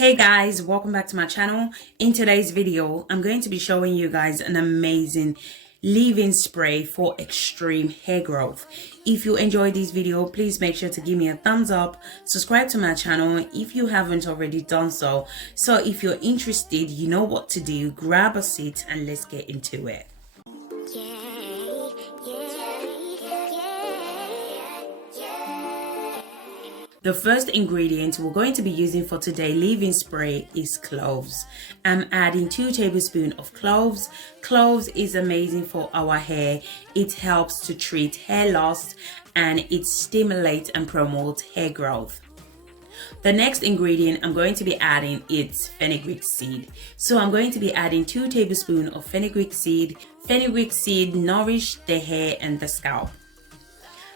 Hey guys, welcome back to my channel. In today's video, I'm going to be showing you guys an amazing leave-in spray for extreme hair growth. If you enjoyed this video, please make sure to give me a thumbs up, subscribe to my channel if you haven't already done so. So if you're interested, you know what to do. Grab a seat and let's get into it. The first ingredient we're going to be using for today leave-in spray is cloves. I'm adding 2 tablespoons of cloves. Cloves is amazing for our hair. It helps to treat hair loss and it stimulates and promotes hair growth. The next ingredient I'm going to be adding is fenugreek seed. So I'm going to be adding 2 tablespoons of fenugreek seed. Fenugreek seed nourish the hair and the scalp.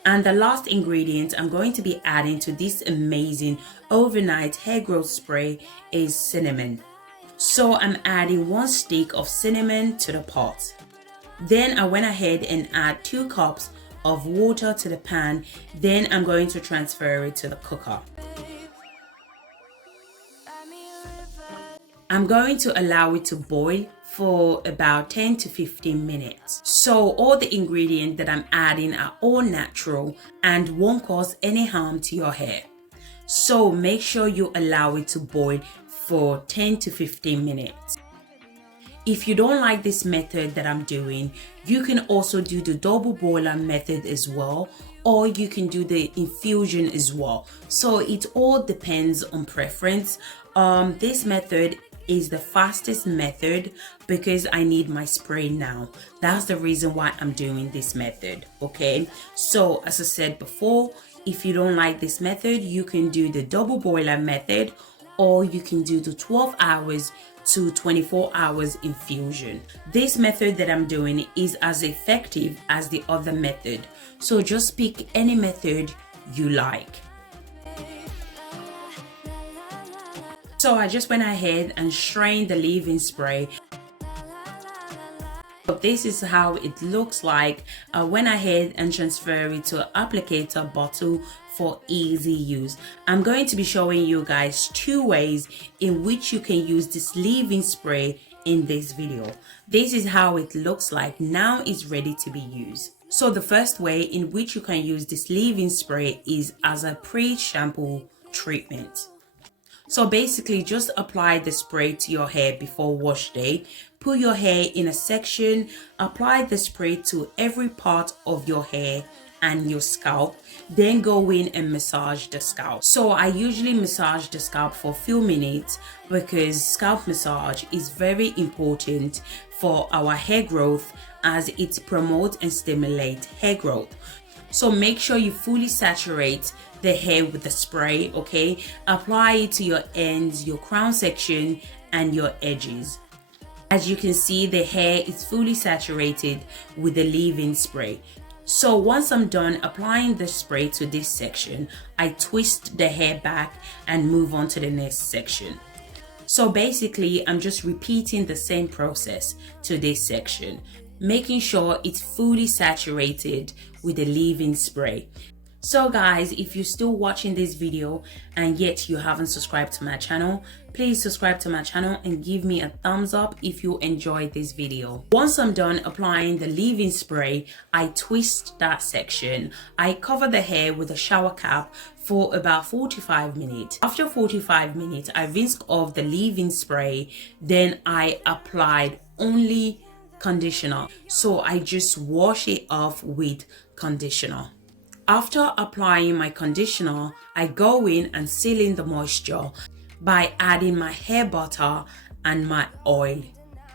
And the last ingredient I'm going to be adding to this amazing overnight hair growth spray is cinnamon. So I'm adding 1 stick of cinnamon to the pot. Then I went ahead and add 2 cups of water to the pan. Then I'm going to transfer it to the cooker. I'm going to allow it to boil for about 10 to 15 minutes. So all the ingredients that I'm adding are all natural and won't cause any harm to your hair. So make sure you allow it to boil for 10 to 15 minutes. If you don't like this method that I'm doing, you can also do the double boiler method as well, or you can do the infusion as well. So it all depends on preference. This method is the fastest method because I need my spray now. That's the reason why I'm doing this method. Okay, so as I said before, if you don't like this method, you can do the double boiler method, or you can do the 12 hours to 24 hours infusion. This method that I'm doing is as effective as the other method, so just pick any method you like. So I just went ahead and strained the leave-in spray. So this is how it looks like. I went ahead and transferred it to an applicator bottle for easy use. I'm going to be showing you guys 2 ways in which you can use this leave-in spray in this video. This is how it looks like. Now it's ready to be used. So the first way in which you can use this leave-in spray is as a pre-shampoo treatment. So basically just apply the spray to your hair before wash day. Put your hair in a section, apply the spray to every part of your hair and your scalp, then go in and massage the scalp. So I usually massage the scalp for a few minutes because scalp massage is very important for our hair growth as it promotes and stimulates hair growth. So make sure you fully saturate the hair with the spray, okay? Apply it to your ends, your crown section, and your edges. As you can see, the hair is fully saturated with the leave-in spray. So once I'm done applying the spray to this section, I twist the hair back and move on to the next section. So basically, I'm just repeating the same process to this section, making sure it's fully saturated with the leave-in spray. So guys, if you're still watching this video and yet you haven't subscribed to my channel, please subscribe to my channel and give me a thumbs up if you enjoyed this video. Once I'm done applying the leave-in spray, I twist that section. I cover the hair with a shower cap for about 45 minutes. After 45 minutes, I rinsed off the leave-in spray. Then I applied only conditioner. So I just wash it off with conditioner. After applying my conditioner, I go in and seal in the moisture by adding my hair butter and my oil.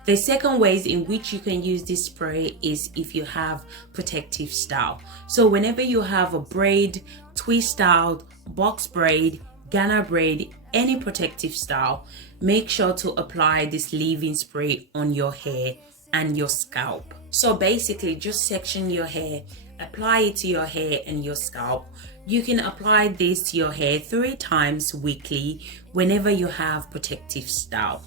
The second ways in which you can use this spray is if you have protective style. So whenever you have a braid, twist style, box braid, Ghana braid, any protective style, make sure to apply this leave-in spray on your hair and your scalp. So basically just section your hair, apply it to your hair and your scalp. You can apply this to your hair 3 times weekly whenever you have protective style.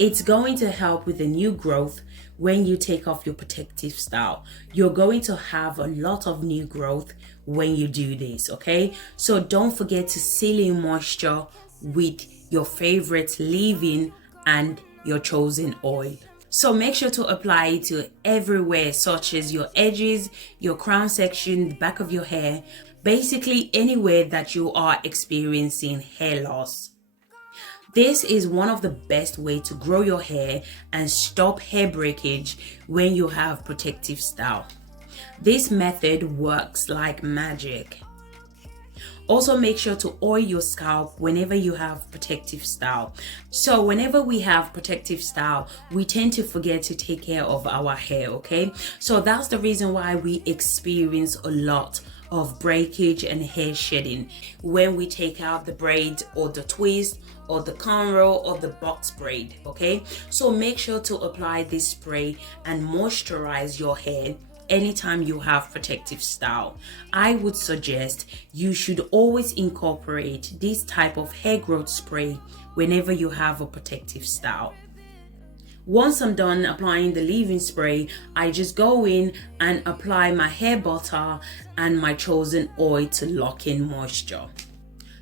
It's going to help with the new growth. When you take off your protective style, you're going to have a lot of new growth when you do this, okay? So don't forget to seal in moisture with your favorite leave-in and your chosen oil. So make sure to apply it to everywhere, such as your edges, your crown section, the back of your hair, basically anywhere that you are experiencing hair loss. This is one of the best ways to grow your hair and stop hair breakage when you have protective style. This method works like magic. Also, make sure to oil your scalp whenever you have protective style. So whenever we have protective style, we tend to forget to take care of our hair, okay? So that's the reason why we experience a lot of breakage and hair shedding when we take out the braid or the twist or the cornrow or the box braid, okay? So make sure to apply this spray and moisturize your hair anytime you have protective style. I would suggest you should always incorporate this type of hair growth spray whenever you have a protective style. Once I'm done applying the leave-in spray, I just go in and apply my hair butter and my chosen oil to lock in moisture.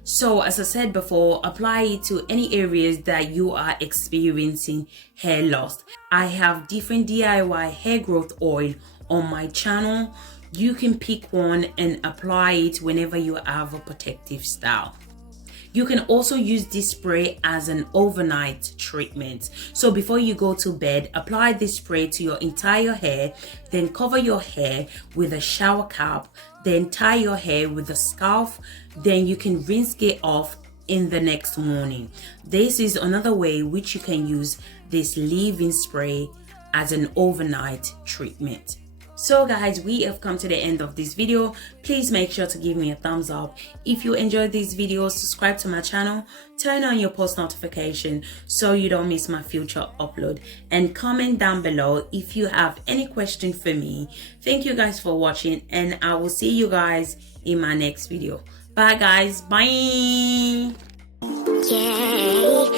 So as I said before, apply it to any areas that you are experiencing hair loss. I have different DIY hair growth oil on my channel. You can pick one and apply it whenever you have a protective style. You can also use this spray as an overnight treatment. So before you go to bed, apply this spray to your entire hair, then cover your hair with a shower cap, then tie your hair with a scarf, then you can rinse it off in the next morning. This is another way which you can use this leave-in spray as an overnight treatment. So guys, we have come to the end of this video. Please make sure to give me a thumbs up. If you enjoyed this video, subscribe to my channel, turn on your post notification so you don't miss my future upload, and comment down below if you have any question for me. Thank you guys for watching, and I will see you guys in my next video. Bye guys, bye. Yeah.